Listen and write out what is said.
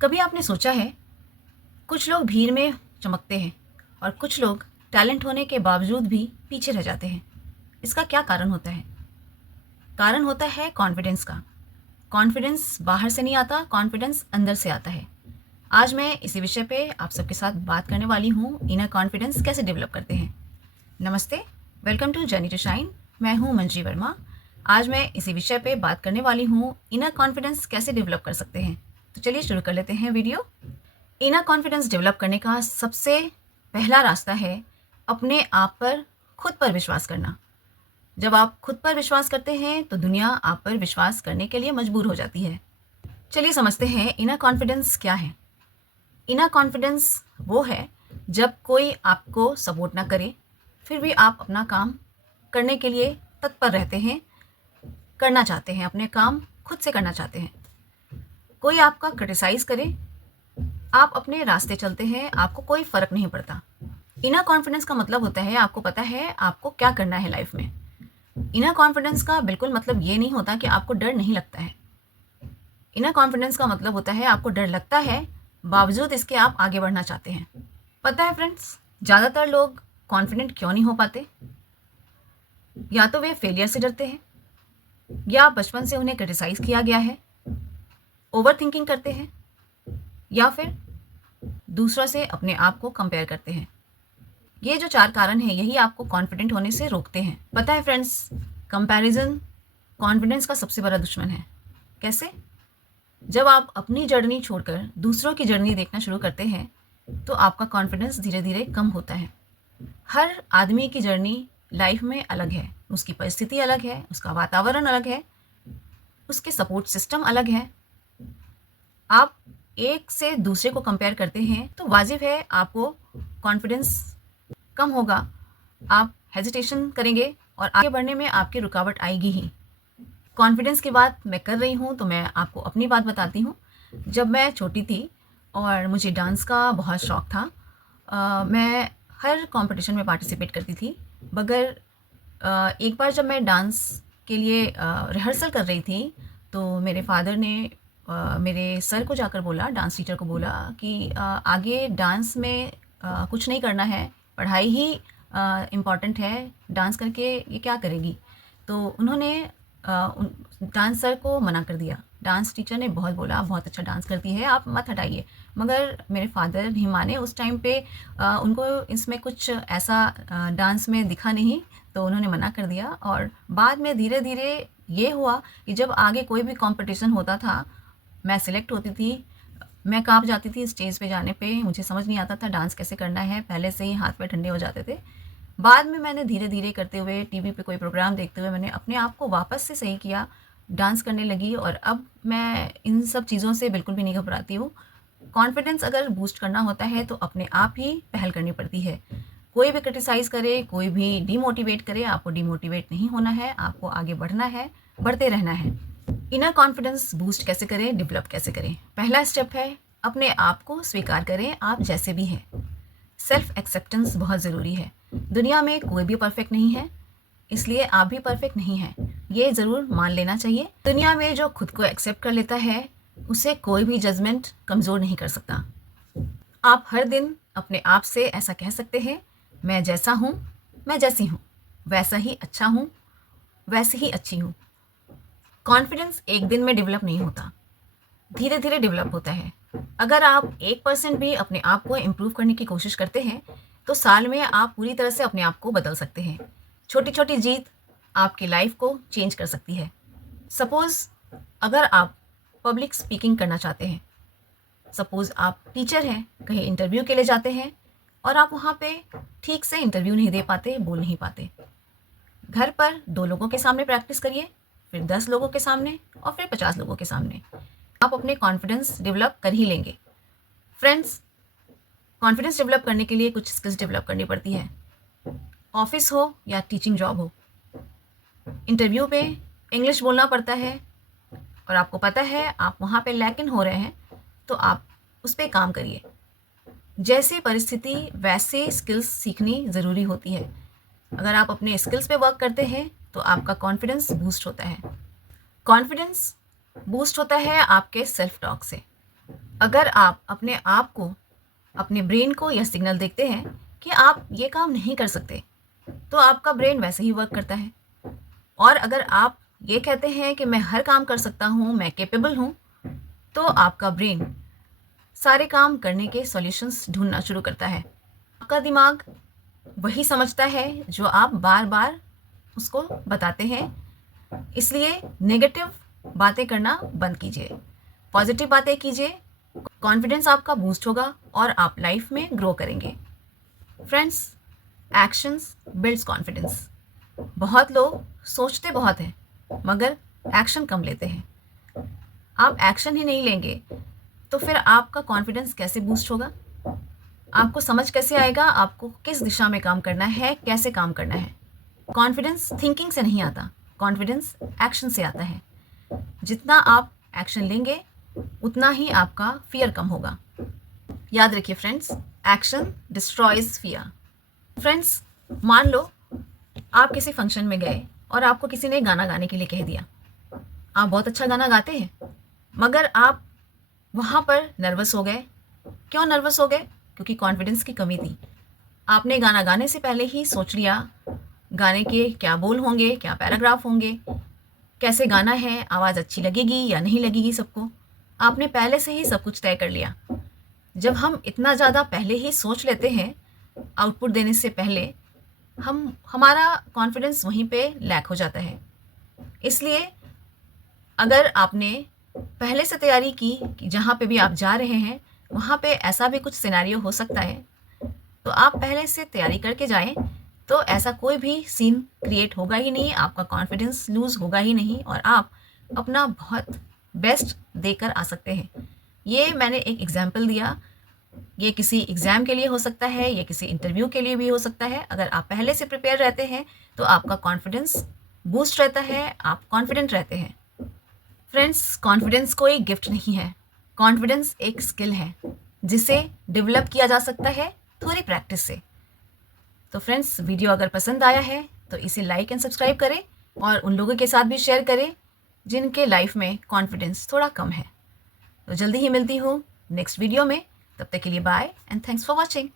कभी आपने सोचा है, कुछ लोग भीड़ में चमकते हैं और कुछ लोग टैलेंट होने के बावजूद भी पीछे रह जाते हैं। इसका क्या कारण होता है? कारण होता है कॉन्फिडेंस का। कॉन्फिडेंस बाहर से नहीं आता, कॉन्फिडेंस अंदर से आता है। आज मैं इसी विषय पे आप सबके साथ बात करने वाली हूँ, इनर कॉन्फिडेंस कैसे डेवलप करते हैं। नमस्ते, welcome to journey to shine. मैं हूँ मंजी वर्मा। आज मैं इसी विषय पे बात करने वाली हूँ, इनर कॉन्फिडेंस कैसे डेवलप कर सकते हैं। तो चलिए शुरू कर लेते हैं वीडियो। इनर कॉन्फिडेंस डेवलप करने का सबसे पहला रास्ता है अपने आप पर, खुद पर विश्वास करना। जब आप खुद पर विश्वास करते हैं तो दुनिया आप पर विश्वास करने के लिए मजबूर हो जाती है। चलिए समझते हैं इनर कॉन्फिडेंस क्या है। इनर कॉन्फिडेंस वो है जब कोई आपको सपोर्ट ना करे, फिर भी आप अपना काम करने के लिए तत्पर रहते हैं, करना चाहते हैं, अपने काम खुद से करना चाहते हैं। कोई आपका क्रिटिसाइज़ करे, आप अपने रास्ते चलते हैं, आपको कोई फ़र्क नहीं पड़ता। इनर कॉन्फिडेंस का मतलब होता है आपको पता है आपको क्या करना है लाइफ में। इनर कॉन्फिडेंस का बिल्कुल मतलब ये नहीं होता कि आपको डर नहीं लगता है। इनर कॉन्फिडेंस का मतलब होता है आपको डर लगता है, बावजूद इसके आप आगे बढ़ना चाहते हैं। पता है फ्रेंड्स, ज़्यादातर लोग कॉन्फिडेंट क्यों नहीं हो पाते? या तो वे फेलियर से डरते हैं, या बचपन से उन्हें क्रिटिसाइज़ किया गया है, ओवर थिंकिंग करते हैं, या फिर दूसरों से अपने आप को कंपेयर करते हैं। ये जो 4 कारण हैं, यही आपको कॉन्फिडेंट होने से रोकते हैं। पता है फ्रेंड्स, कंपैरिज़न कॉन्फिडेंस का सबसे बड़ा दुश्मन है। कैसे? जब आप अपनी जर्नी छोड़कर दूसरों की जर्नी देखना शुरू करते हैं, तो आपका कॉन्फिडेंस धीरे-धीरे कम होता है। हर आदमी की जर्नी लाइफ में अलग है, उसकी परिस्थिति अलग है, उसका वातावरण अलग है, उसके सपोर्ट सिस्टम अलग है। आप एक से दूसरे को कंपेयर करते हैं, तो वाजिब है आपको कॉन्फिडेंस कम होगा, आप हेजिटेशन करेंगे और आगे बढ़ने में आपकी रुकावट आएगी ही। कॉन्फिडेंस की बात मैं कर रही हूँ तो मैं आपको अपनी बात बताती हूँ। जब मैं छोटी थी और मुझे डांस का बहुत शौक़ था, मैं हर कॉम्पिटिशन में पार्टिसिपेट करती थी। मगर एक बार जब मैं डांस के लिए रिहर्सल कर रही थी, तो मेरे फादर ने मेरे सर को जाकर बोला, डांस टीचर को बोला कि आगे डांस में कुछ नहीं करना है, पढ़ाई ही इम्पॉर्टेंट है, डांस करके ये क्या करेगी। तो उन्होंने डांस सर को मना कर दिया। डांस टीचर ने बहुत बोला, बहुत अच्छा डांस करती है, आप मत हटाइए। मगर मेरे फादर नहीं माने। उस टाइम पे उनको इसमें कुछ ऐसा डांस में दिखा नहीं, तो उन्होंने मना कर दिया। और बाद में धीरे धीरे ये हुआ कि जब आगे कोई भी कंपटीशन होता था, मैं सिलेक्ट होती थी, मैं काँप जाती थी स्टेज पे जाने पे, मुझे समझ नहीं आता था डांस कैसे करना है, पहले से ही हाथ पैर ठंडे हो जाते थे। बाद में मैंने धीरे-धीरे करते हुए, टीवी पे कोई प्रोग्राम देखते हुए मैंने अपने आप को वापस से सही किया, डांस करने लगी और अब मैं इन सब चीज़ों से बिल्कुल भी नहीं घबराती हूँ। कॉन्फिडेंस अगर बूस्ट करना होता है तो अपने आप ही पहल करनी पड़ती है। कोई भी क्रिटिसाइज़ करे, कोई भी डिमोटिवेट करे, आपको डिमोटिवेट नहीं होना है, आपको आगे बढ़ना है, बढ़ते रहना है। इनर कॉन्फिडेंस बूस्ट कैसे करें, डेवलप कैसे करें? पहला स्टेप है अपने आप को स्वीकार करें, आप जैसे भी हैं। सेल्फ एक्सेप्टेंस बहुत ज़रूरी है। दुनिया में कोई भी परफेक्ट नहीं है, इसलिए आप भी परफेक्ट नहीं हैं, ये ज़रूर मान लेना चाहिए। दुनिया में जो खुद को एक्सेप्ट कर लेता है, उसे कोई भी जजमेंट कमज़ोर नहीं कर सकता। आप हर दिन अपने आप से ऐसा कह सकते हैं, मैं जैसा हूँ, मैं जैसी हूँ, वैसा ही अच्छा हूँ, वैसे ही अच्छी हूँ। कॉन्फिडेंस एक दिन में डेवलप नहीं होता, धीरे धीरे डेवलप होता है। अगर आप 1% भी अपने आप को इम्प्रूव करने की कोशिश करते हैं, तो साल में आप पूरी तरह से अपने आप को बदल सकते हैं। छोटी छोटी जीत आपकी लाइफ को चेंज कर सकती है। सपोज़ अगर आप पब्लिक स्पीकिंग करना चाहते हैं, सपोज़ आप टीचर हैं, कहीं इंटरव्यू के लिए जाते हैं और आप वहाँ पे ठीक से इंटरव्यू नहीं दे पाते, बोल नहीं पाते। घर पर 2 लोगों के सामने प्रैक्टिस करिए, फिर 10 लोगों के सामने और फिर 50 लोगों के सामने। आप अपने कॉन्फिडेंस डेवलप कर ही लेंगे। फ्रेंड्स, कॉन्फिडेंस डेवलप करने के लिए कुछ स्किल्स डेवलप करनी पड़ती है। ऑफिस हो या टीचिंग जॉब हो, इंटरव्यू पे इंग्लिश बोलना पड़ता है और आपको पता है आप वहाँ पे लैग इन हो रहे हैं, तो आप उस पे काम करिए। जैसी परिस्थिति वैसे स्किल्स सीखनी ज़रूरी होती है। अगर आप अपने स्किल्स पे वर्क करते हैं, तो आपका कॉन्फिडेंस बूस्ट होता है। कॉन्फिडेंस बूस्ट होता है आपके सेल्फ टॉक से। अगर आप अपने आप को, अपने ब्रेन को यह सिग्नल देखते हैं कि आप ये काम नहीं कर सकते, तो आपका ब्रेन वैसे ही वर्क करता है। और अगर आप ये कहते हैं कि मैं हर काम कर सकता हूँ, मैं कैपेबल हूँ, तो आपका ब्रेन सारे काम करने के सॉल्यूशंस ढूंढना शुरू करता है। आपका दिमाग वही समझता है जो आप बार बार उसको बताते हैं। इसलिए नेगेटिव बातें करना बंद कीजिए, पॉजिटिव बातें कीजिए। कॉन्फिडेंस आपका बूस्ट होगा और आप लाइफ में ग्रो करेंगे। Friends, actions builds confidence. बहुत लोग सोचते बहुत हैं मगर एक्शन कम लेते हैं। आप एक्शन ही नहीं लेंगे तो फिर आपका कॉन्फिडेंस कैसे बूस्ट होगा? आपको समझ कैसे आएगा आपको किस दिशा में काम करना है, कैसे काम करना है? कॉन्फिडेंस थिंकिंग से नहीं आता, कॉन्फिडेंस एक्शन से आता है। जितना आप एक्शन लेंगे उतना ही आपका फियर कम होगा। याद रखिए friends, action destroys fear. Friends, मान लो आप किसी फंक्शन में गए और आपको किसी ने गाना गाने के लिए कह दिया। आप बहुत अच्छा गाना गाते हैं मगर आप वहाँ पर नर्वस हो गए। क्यों नर्वस हो गए? क्योंकि कॉन्फिडेंस की कमी थी। आपने गाना गाने से पहले ही सोच लिया गाने के क्या बोल होंगे, क्या पैराग्राफ होंगे, कैसे गाना है, आवाज़ अच्छी लगेगी या नहीं लगेगी सबको। आपने पहले से ही सब कुछ तय कर लिया। जब हम इतना ज़्यादा पहले ही सोच लेते हैं आउटपुट देने से पहले, हमारा कॉन्फिडेंस वहीं पे लैक हो जाता है। इसलिए अगर आपने पहले से तैयारी की कि जहाँ पे भी आप जा रहे हैं वहाँ पे ऐसा भी कुछ सिनेरियो हो सकता है, तो आप पहले से तैयारी करके जाएं, तो ऐसा कोई भी सीन क्रिएट होगा ही नहीं, आपका कॉन्फिडेंस लूज़ होगा ही नहीं और आप अपना बहुत बेस्ट देकर आ सकते हैं। ये मैंने एक एग्जाम्पल दिया। ये किसी एग्ज़ाम के लिए हो सकता है, ये किसी इंटरव्यू के लिए भी हो सकता है। अगर आप पहले से प्रिपेयर रहते हैं तो आपका कॉन्फिडेंस बूस्ट रहता है, आप कॉन्फिडेंट रहते हैं। फ्रेंड्स, कॉन्फिडेंस कोई गिफ्ट नहीं है, कॉन्फिडेंस एक स्किल है जिसे डेवलप किया जा सकता है थोड़ी प्रैक्टिस से। तो फ्रेंड्स, वीडियो अगर पसंद आया है तो इसे लाइक एंड सब्सक्राइब करें और उन लोगों के साथ भी शेयर करें जिनके लाइफ में कॉन्फिडेंस थोड़ा कम है। तो जल्दी ही मिलती हूँ नेक्स्ट वीडियो में। तब तक के लिए bye and thanks for watching.